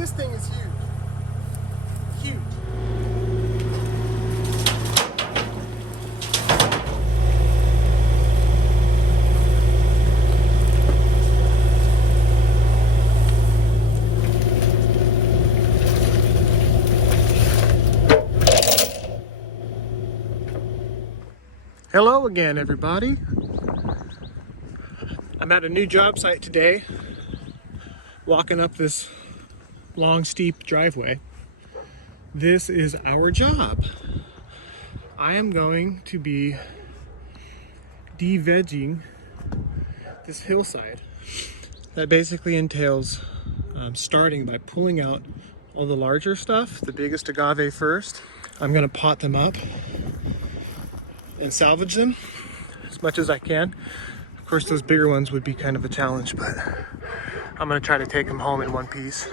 this thing is huge. Huge. Hello again, everybody. I'm at a new job site today, walking up this long, steep driveway. This is our job. I am going to be de-vegging this hillside. That basically entails starting by pulling out all the larger stuff, the biggest agave first. I'm gonna pot them up and salvage them as much as I can. Of course, those bigger ones would be kind of a challenge, but I'm gonna try to take them home in one piece.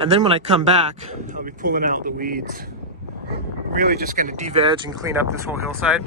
And then when I come back, I'll be pulling out the weeds. Really just gonna de-veg and clean up this whole hillside.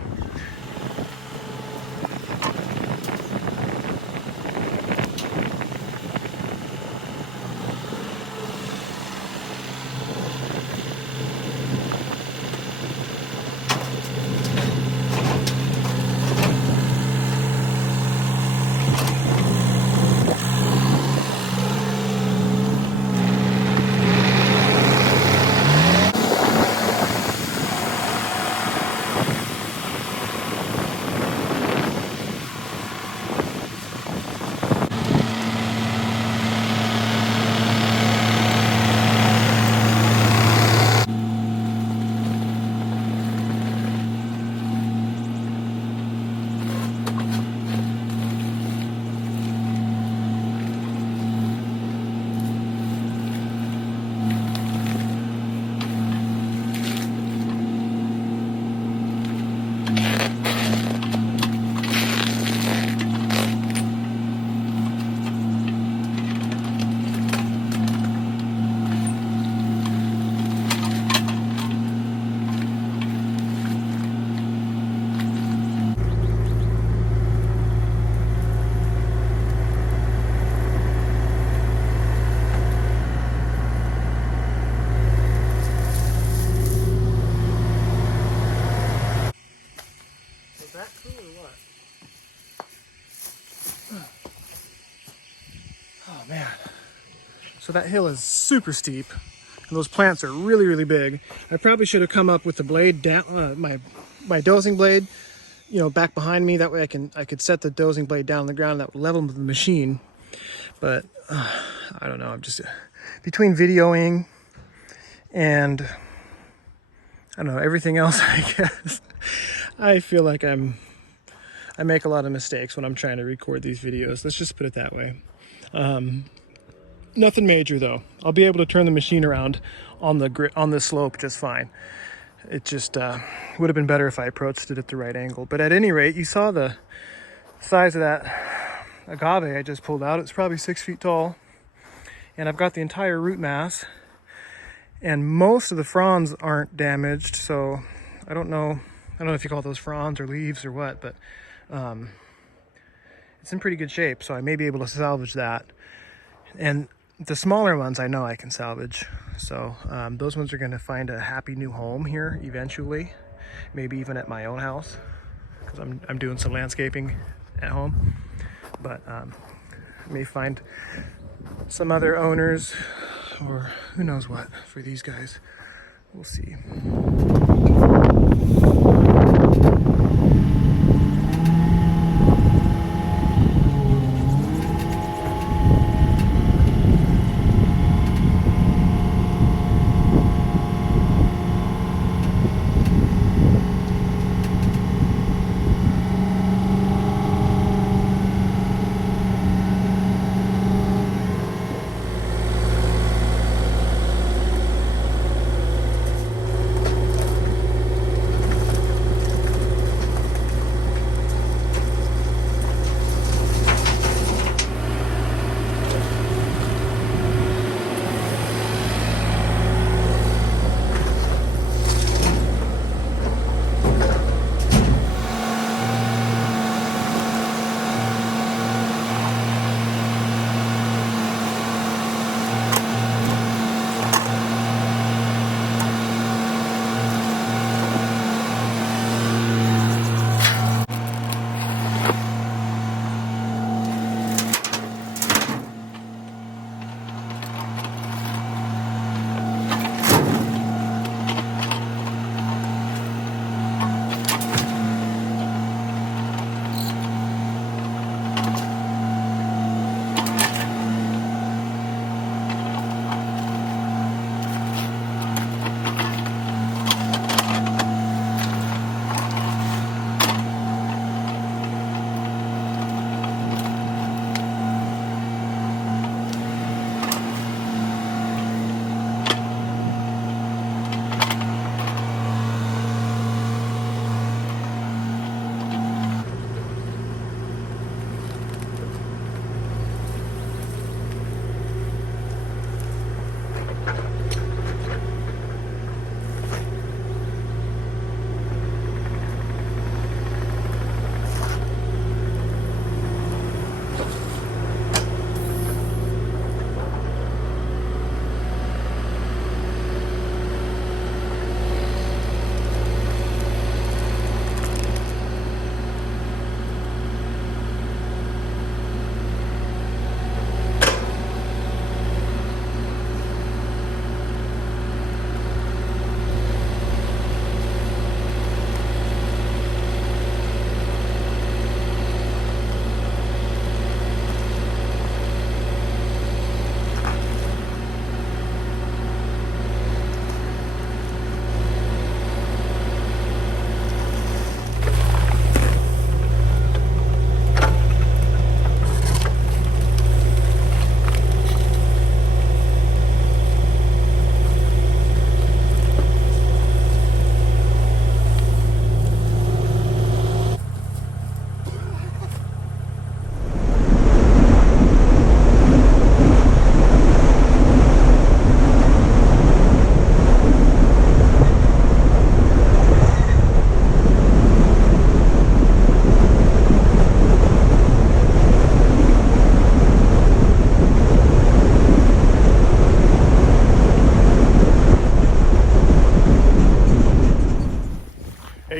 Oh man. So that hill is super steep and those plants are really, really big. I probably should have come up with the blade down, my dosing blade, you know, back behind me. That way I could set the dosing blade down on the ground. That would level the machine. But I don't know. I'm just between videoing and I don't know, everything else, I guess. I feel like I make a lot of mistakes when I'm trying to record these videos. Let's just put it that way. Nothing major though. I'll be able to turn the machine around on the slope just fine. It just would have been better if I approached it at the right angle. But at any rate, you saw the size of that agave I just pulled out. It's probably 6 feet tall. And I've got the entire root mass. And most of the fronds aren't damaged, so I don't know if you call those fronds or leaves or what, but it's in pretty good shape, so I may be able to salvage that. And the smaller ones I know I can salvage, so those ones are going to find a happy new home here eventually, maybe even at my own house, because I'm doing some landscaping at home. But I may find some other owners or who knows what for these guys. We'll see.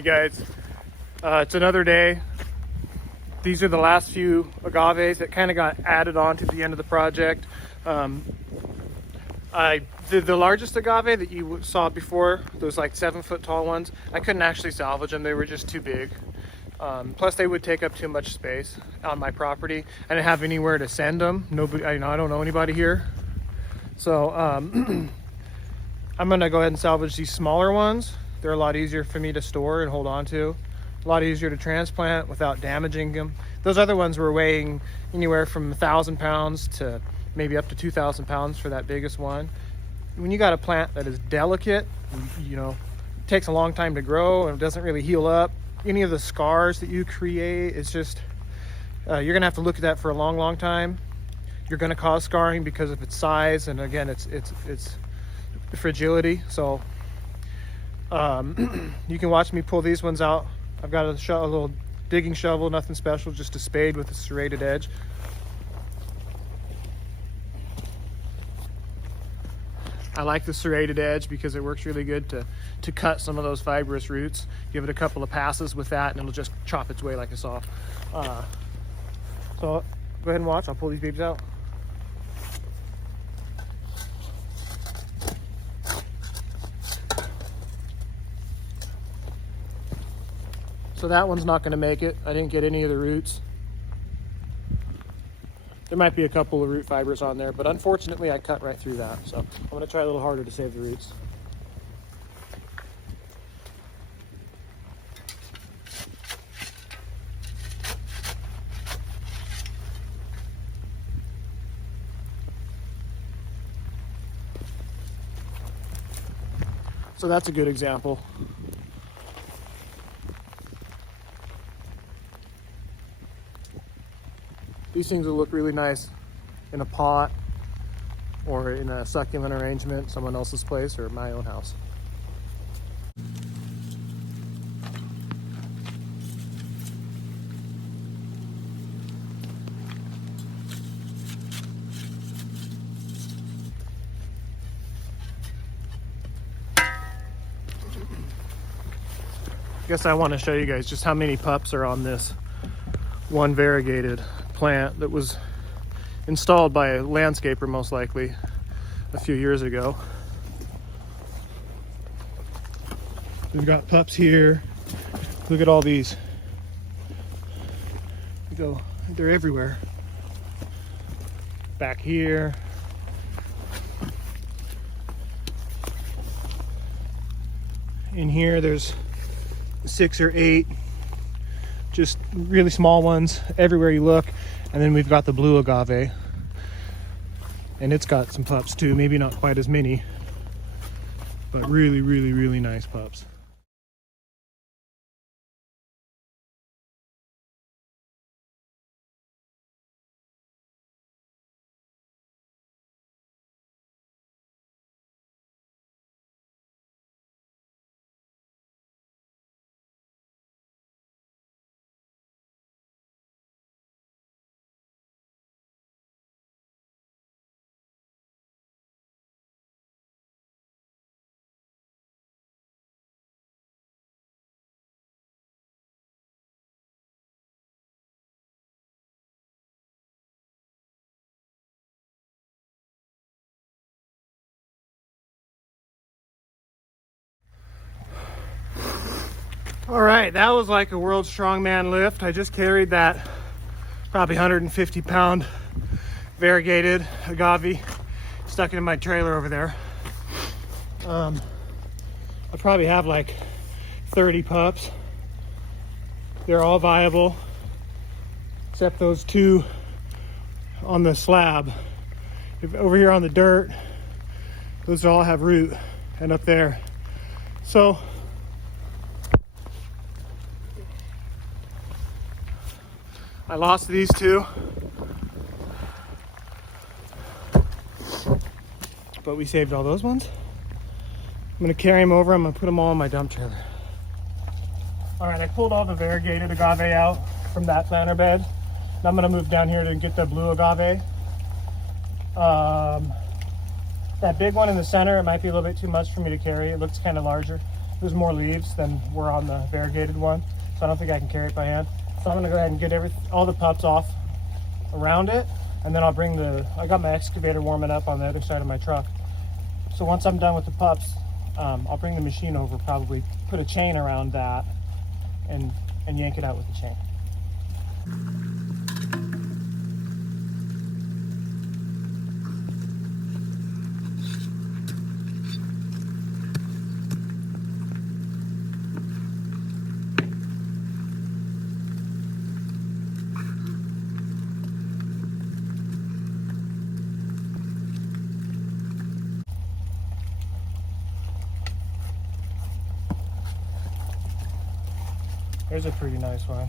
Hey guys, it's another day. These are the last few agaves that kind of got added on to the end of the project. The largest agave that you saw before, those like 7-foot tall ones, I couldn't actually salvage them. They were just too big. Plus they would take up too much space on my property. I didn't have anywhere to send them. Nobody, I don't know anybody here. So I'm gonna go ahead and salvage these smaller ones. They're a lot easier for me to store and hold on to. A lot easier to transplant without damaging them. Those other ones were weighing anywhere from 1,000 pounds to maybe up to 2,000 pounds for that biggest one. When you got a plant that is delicate, you know, it takes a long time to grow and it doesn't really heal up. Any of the scars that you create, it's just, you're gonna have to look at that for a long time. You're gonna cause scarring because of its size, and again, it's fragility. So you can watch me pull these ones out. I've got a little digging shovel, nothing special, just a spade with a serrated edge. I like the serrated edge because it works really good to cut some of those fibrous roots. Give it a couple of passes with that and it'll just chop its way like a saw. So go ahead and watch, I'll pull these babies out. So that one's not going to make it. I didn't get any of the roots. There might be a couple of root fibers on there, but unfortunately I cut right through that. So I'm going to try a little harder to save the roots. So that's a good example. These things will look really nice in a pot or in a succulent arrangement, someone else's place or my own house. I guess I want to show you guys just how many pups are on this one variegated plant that was installed by a landscaper, most likely a few years ago. We've got pups here. Look at all these. They're everywhere. Back here. In here there's 6 or 8 just really small ones everywhere you look. And then we've got the blue agave, and it's got some pups too, maybe not quite as many, but really nice pups. All right, that was like a world strongman lift. I just carried that probably 150 pound variegated agave, stuck it in my trailer over there. I probably have like 30 pups. They're all viable, except those 2 on the slab. Over here on the dirt, those all have root, and up there. So I lost these 2, but we saved all those ones. I'm gonna carry them over. I'm gonna put them all in my dump trailer. All right, I pulled all the variegated agave out from that planter bed. Now I'm gonna move down here to get the blue agave. That big one in the center, it might be a little bit too much for me to carry. It looks kind of larger. there's more leaves than were on the variegated one, so I don't think I can carry it by hand. So I'm gonna go ahead and get all the pups off around it, and then I'll bring I got my excavator warming up on the other side of my truck. So once I'm done with the pups, I'll bring the machine over, probably put a chain around that and yank it out with the chain. There's a pretty nice one.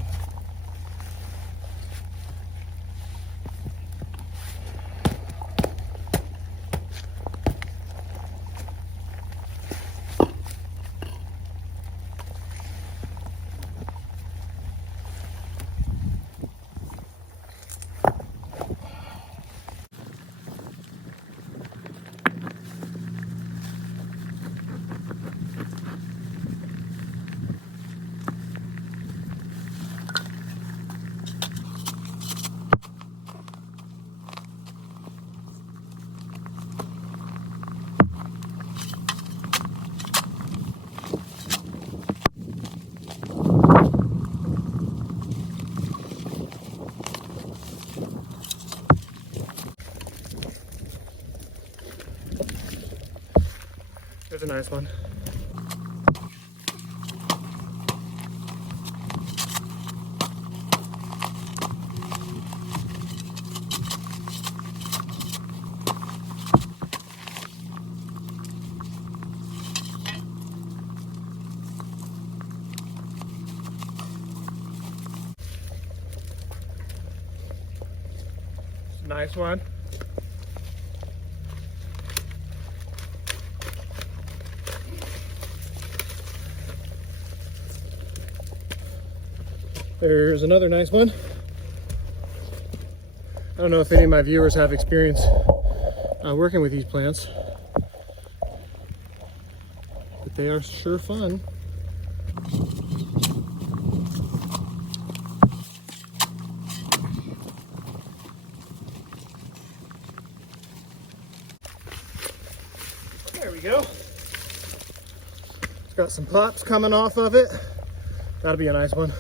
There's a nice one. Nice one. There's another nice one. I don't know if any of my viewers have experience working with these plants, but they are sure fun. There we go. It's got some pops coming off of it. That'll be a nice one.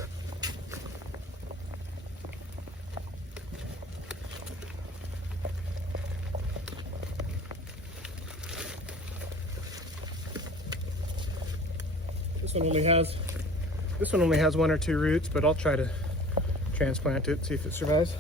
This one only has 1 or 2 roots, but I'll try to transplant it, see if it survives.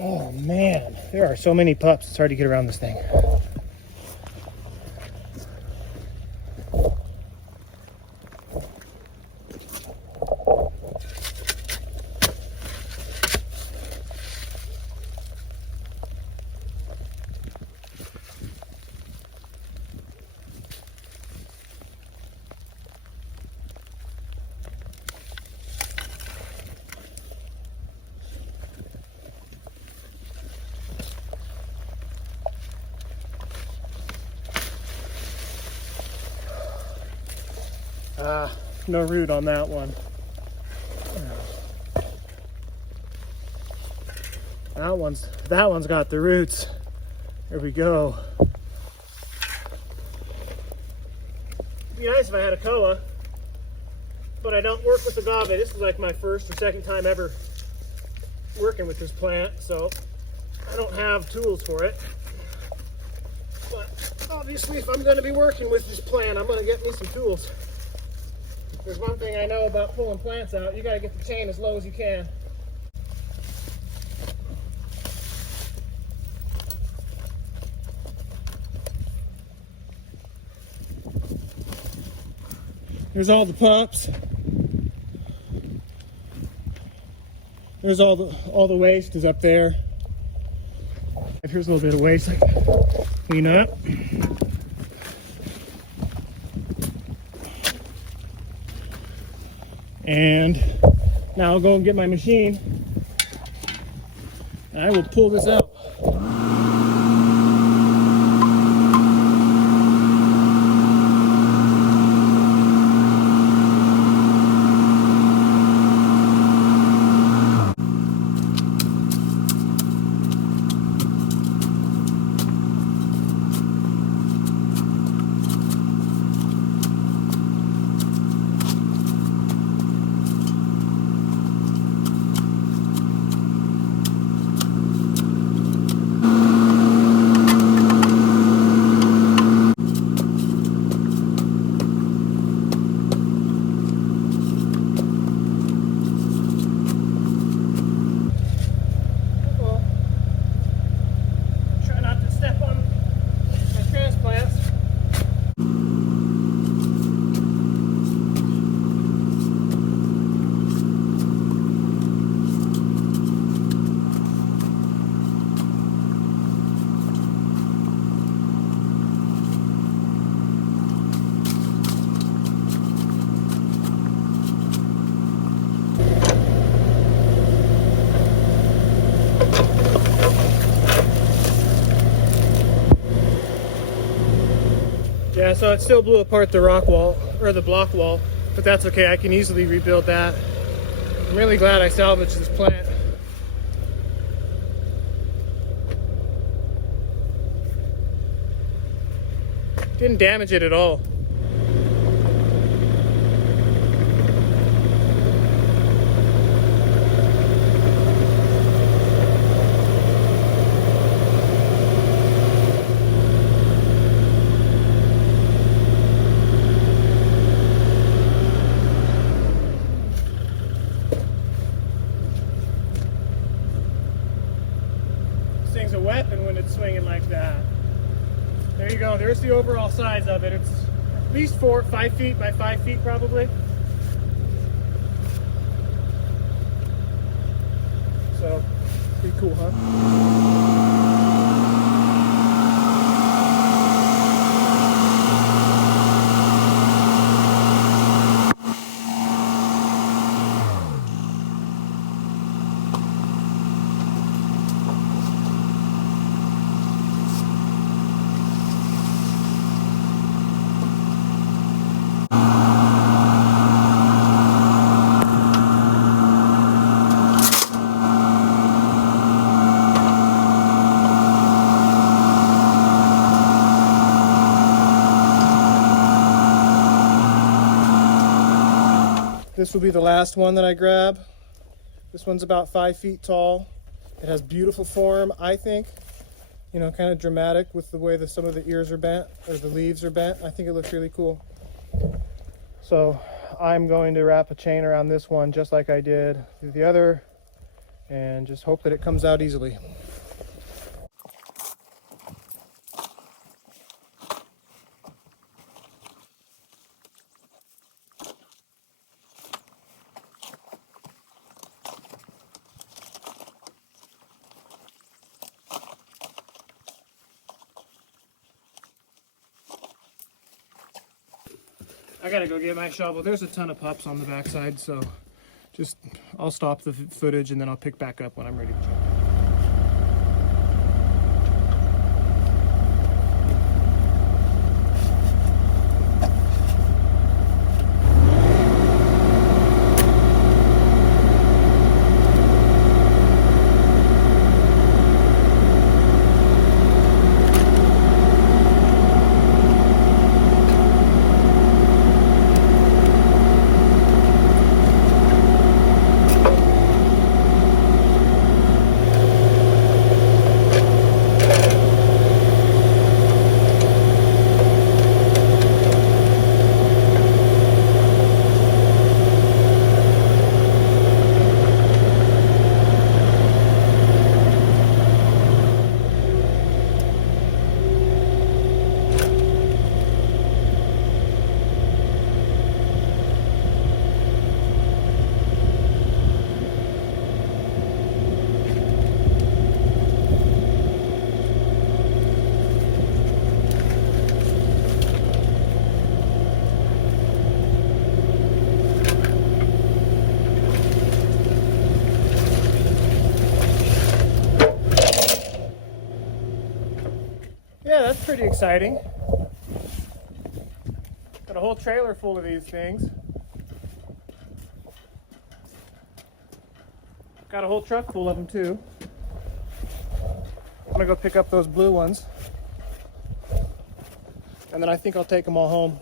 Oh man, there are so many pups. It's hard to get around this thing. No root on that one. That one's got the roots. There we go. It'd be nice if I had a koa, but I don't work with agave. This is like my first or second time ever working with this plant, so I don't have tools for it. But obviously, if I'm going to be working with this plant, I'm going to get me some tools. There's one thing I know about pulling plants out: you got to get the chain as low as you can. There's all the pups. There's all the waste is up there. Here's a little bit of waste. Clean up. And now I'll go and get my machine. And I will pull this out. Yeah, so it still blew apart the rock wall, or the block wall, but that's okay. I can easily rebuild that. I'm really glad I salvaged this plant. Didn't damage it at all. Thing's a weapon when it's swinging like that. There you go. There's the overall size of it. It's at least 5 feet by 5 feet probably. So pretty cool, huh? This will be the last one that I grab. This one's about 5 feet tall. It has beautiful form, I think. You know, kind of dramatic with the way that some of the ears are bent, or the leaves are bent. I think it looks really cool. So I'm going to wrap a chain around this one just like I did the other, and just hope that it comes out easily. I gotta go get my shovel. There's a ton of pups on the backside, so I'll stop the footage and then I'll pick back up when I'm ready to jump. pretty exciting. Got a whole trailer full of these things. Got a whole truck full of them too. I'm gonna go pick up those blue ones. And then I think I'll take them all home.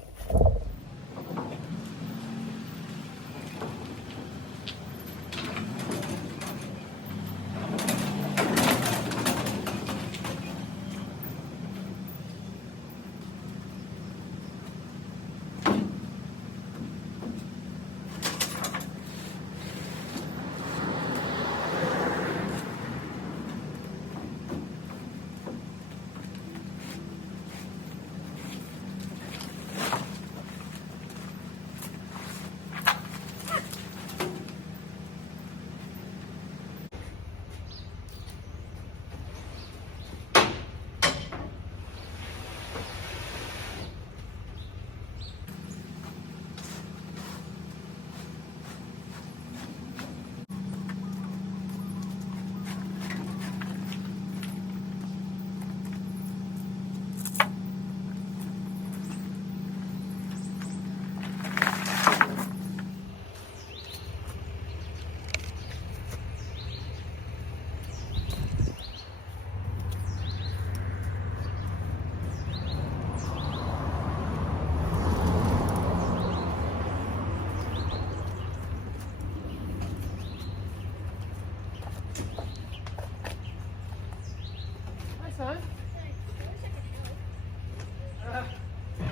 Son?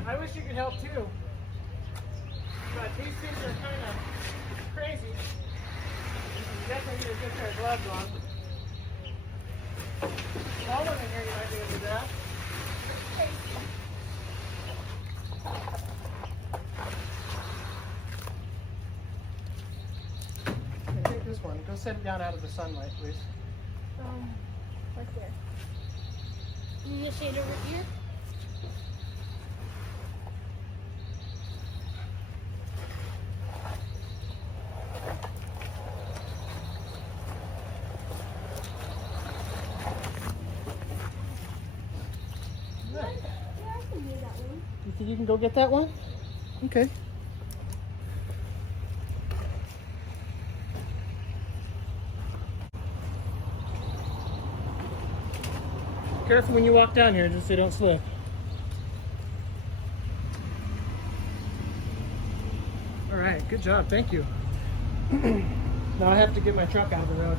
I wish you could help too. But these things are kind of crazy. You definitely need a good pair of gloves on. Small one in here you might be able to do that. Okay, take this one. Go set it down out of the sunlight, please. Right there. You just stand over here? Right. Yeah, I can do that one. You think you can go get that one? Okay. Careful when you walk down here, just so you don't slip. All right, good job, thank you. Now I have to get my truck out of the road.